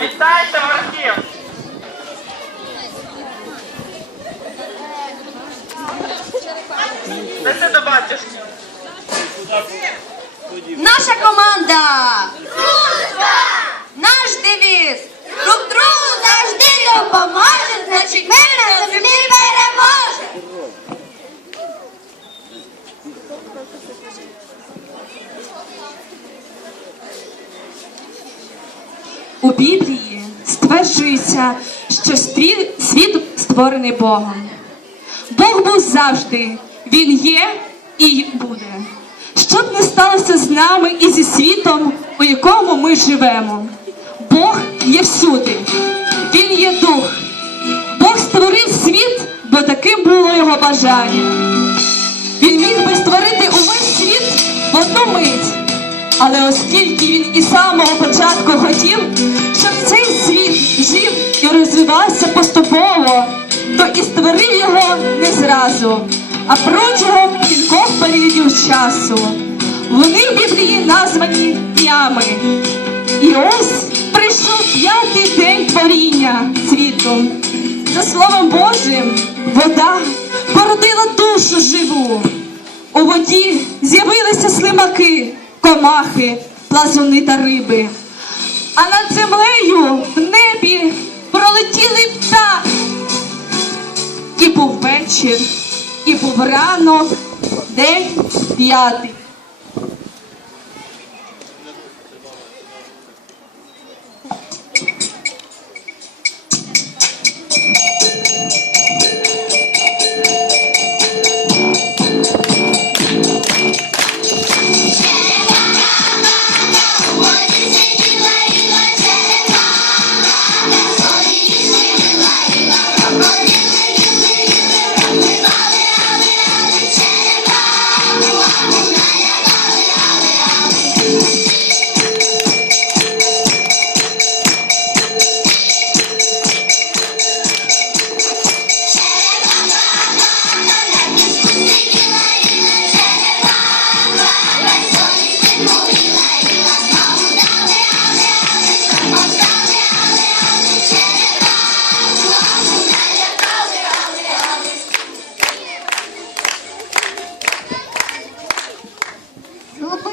Вітайте ворогів! Неси до батюшки. Наша команда! Дружба! Наш девіз! Друг другу завжди допоможе! У Біблії стверджується, що світ створений Богом. Бог був завжди, Він є і буде. Що б не сталося з нами і зі світом, у якому ми живемо. Бог є всюди, Він є дух. Бог створив світ, бо таким було його бажання. Він міг би створити увесь світ в одну мить. Але оскільки він і самого початку хотів, щоб цей світ жив і розвивався поступово, то і створив його не зразу, а протягом кількох періодів часу. Вони в Біблії названі днями. І ось прийшов п'ятий день творіння світу. За словом Божим, вода породила душу живу. У воді з'явилися слимаки, комахи, плазуни та риби. А над землею в небі пролетіли птах. І був вечір, і був ранок, день п'ятий.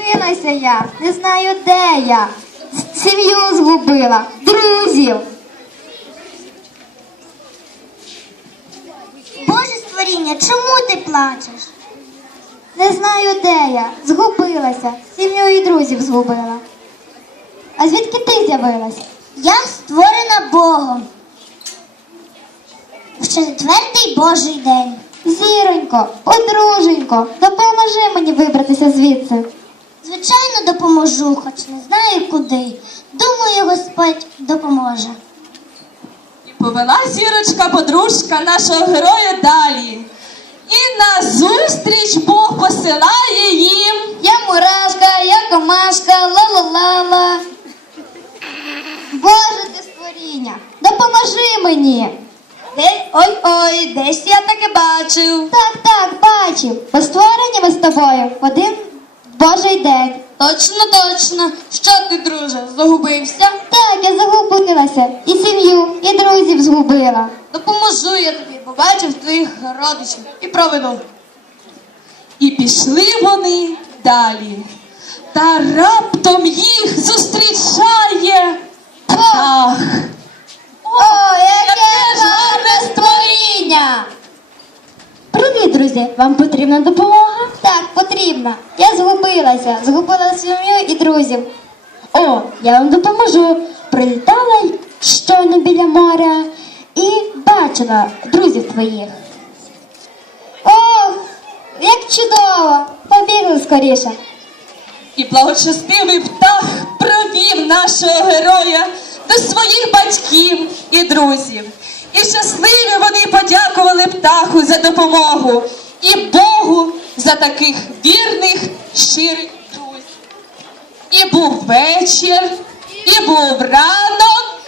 Згубилася я, не знаю де я. Сім'ю згубила, друзів. Боже створіння, чому ти плачеш? Не знаю де я. Згубилася, сім'ю і друзів згубила. А звідки ти з'явилась? Я створена Богом. В четвертий Божий день. Зіронько, подруженько, допоможи мені вибратися звідси. Звичайно, допоможу, хоч не знаю куди. Думаю, Господь допоможе. І повела зірочка подружка нашого героя далі. І назустріч Бог посилає їм. Я мурашка, я комашка, ла-ла-ла-ла. Боже ти створіння, допоможи мені. Ой-ой, десь я таке бачив. Так, так, бачив. Бо створені ми з тобою в один Божий день. Точно, точно. Що ти, друже, загубився? Так, я загубилася. І сім'ю, і друзів згубила. Допоможу я тобі, побачив твоїх родичів і проведу. І пішли вони далі. Та раптом їх зустрічає птах. Друзі! Вам потрібна допомога? Так, потрібна. Я згубилася, згубила сім'ю і друзів. О, я вам допоможу. Прилітала щойно біля моря і бачила друзів твоїх. Ох, як чудово! Побігли скоріше. І благочестивий птах провів нашого героя до своїх батьків і друзів. І щасливі вони подякували птаху за допомогу і Богу за таких вірних, щирих друзів. І був вечір, і був ранок.